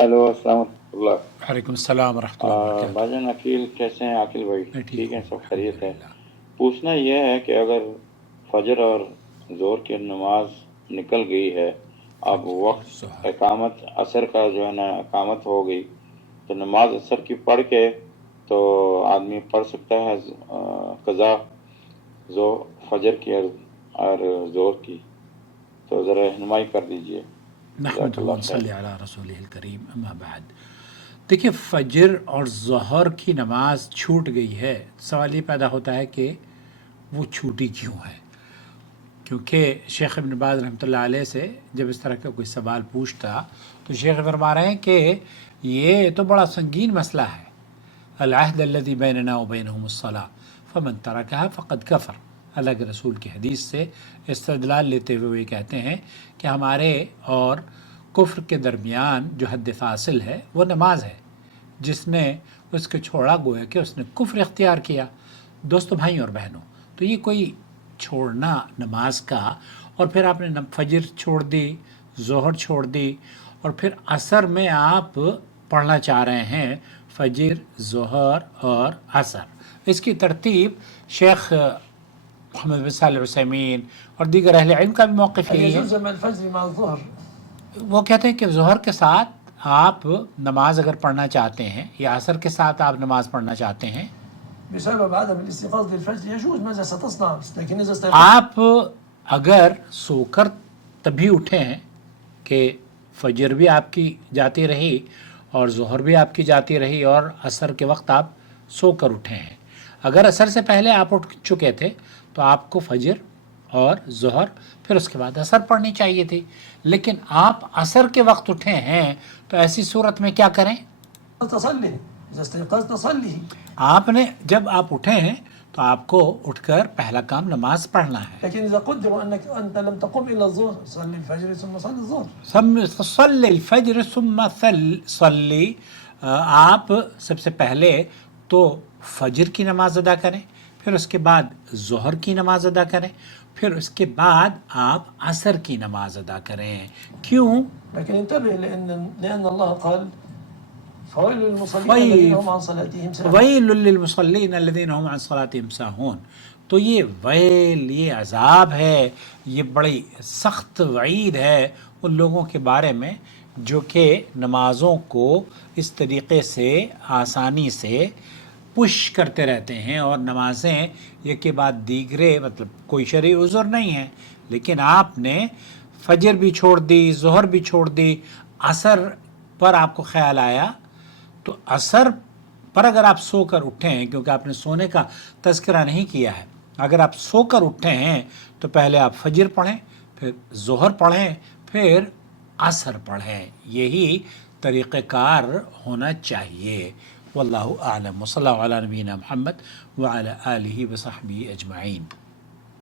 Hello अस्सलाम वालेकुम। वालेकुम अस्सलाम वरहमतुल्लाहि वबरकातुहू। भाईजान अकील कैसे हैं? आकिल भाई मैं ठीक ठीक हूँ हैं, सब खैरियत है। अल्हम्दुलिल्लाह। पूछना यह है कि अगर फजर और ज़ोर की नमाज निकल गई है, अब फजर और वक्त ज़ोहर इकामत असर का जो है ना इकामत हो गई, तो नमाज असर की पढ़ के तो आदमी पढ़ सकता है कज़ा जो फजर की और ज़ोर की, तो ज़रा रहनुमाई कर दीजिए। नहमदुहु व जज़ाकल्लाह खैर। नसल्ली अला रसूलिहिल करीम अम्मा बाद। देखिए, फजर और ज़ोहर की नमाज छूट गई है। सवाल ये पैदा होता है कि वो छूटी क्यों है। क्योंकि शेख इब्न बाज़ रहमतुल्लाह अलैह से जब इस तरह का कोई सवाल पूछता तो शेख फरमा रहे हैं कि ये तो बड़ा संगीन मसला है। अल-अहद अल्लज़ी बैनना व बैनहुमुस्सलाह फमन तरकहा फ़क़द कफ़र। अल्लाह के रसूल की हदीस से इस्तदलाल लेते हुए ये कहते हैं कि हमारे और कुफ्र के दरमियान जो हद फासिल है वो नमाज है। जिसने उसको छोड़ा गोया कि उसने कुफ्र इख्तियार किया। दोस्तों, भाई और बहनों, तो ये कोई छोड़ना नमाज का, और फिर आपने फजर छोड़ दी, ज़ोहर छोड़ दी, और फिर असर में आप पढ़ना चाह रहे हैं फजर, ज़ोहर और असर। इसकी तरतीब शेख मोहम्मद बिन सालिह उसैमीन और दीगर अहले इल्म का भी मौक़िफ़ यही है। वो कहते हैं कि ज़ोहर के साथ आप नमाज अगर पढ़ना चाहते हैं या असर के साथ आप नमाज पढ़ना चाहते हैं, بسبب عدم الاستيقاظ للفجر يجوز ماذا ستصنع، لكن إذا استيقظت आप अगर सोकर तभी उठे हैं कि फजर भी आपकी जाती रही और ज़ोहर भी आपकी जाती रही और असर के वक्त आप सोकर उठे हैं। अगर असर से पहले आप उठ चुके थे तो आपको फजर और ज़ोहर फिर उसके बाद असर पढ़नी चाहिए थी। लेकिन आप असर के वक्त उठे हैं तो ऐसी सूरत में क्या करें? تصلي، إذا استيقظت صلي. आपने जब आप उठे हैं तो आपको उठकर पहला काम नमाज पढ़ना है। لكن إذا قدر أنت لم تقم إلى الظهر صلي الفجر ثم صلي الظهر. सल्ली الفجر ثم सल्ली, आप सबसे पहले तो फजर की नमाज अदा करें, फिर उसके बाद ज़ोहर की नमाज अदा करें, फिर उसके बाद आप असर की नमाज अदा करें। क्यों? لكن انتبه لأن الله قال فويل للمصلين الذين هم عن صلاتهم ساهون. वैल लिलमुसल्लीन الذين هم عن صلاتهم साहून। तो ये वैल, ये अजाब है, ये बड़ी सख्त वईद है उन लोगों के बारे में जो कि नमाज़ों को इस तरीक़े से आसानी से पुश करते रहते हैं और नमाज़ें एक के बाद दीगरे, मतलब कोई शरई उज़र नहीं है, लेकिन आपने फजर भी छोड़ दी, ज़ोहर भी छोड़ दी, असर पर आपको ख्याल आया तो असर पर अगर आप सोकर उठे हैं, क्योंकि आपने सोने का तज़किरा नहीं किया है, अगर आप सोकर उठे हैं तो पहले आप फजर पढ़ें, फिर ज़ोहर पढ़ें, फिर असर पढ़ें। यही तरीक़ेकार होना चाहिए। वल्लाहु आलम। वसल्लल्लाहु अला नबीना मुहम्मद व अला आलिहि व सहबिहि अजमाइन।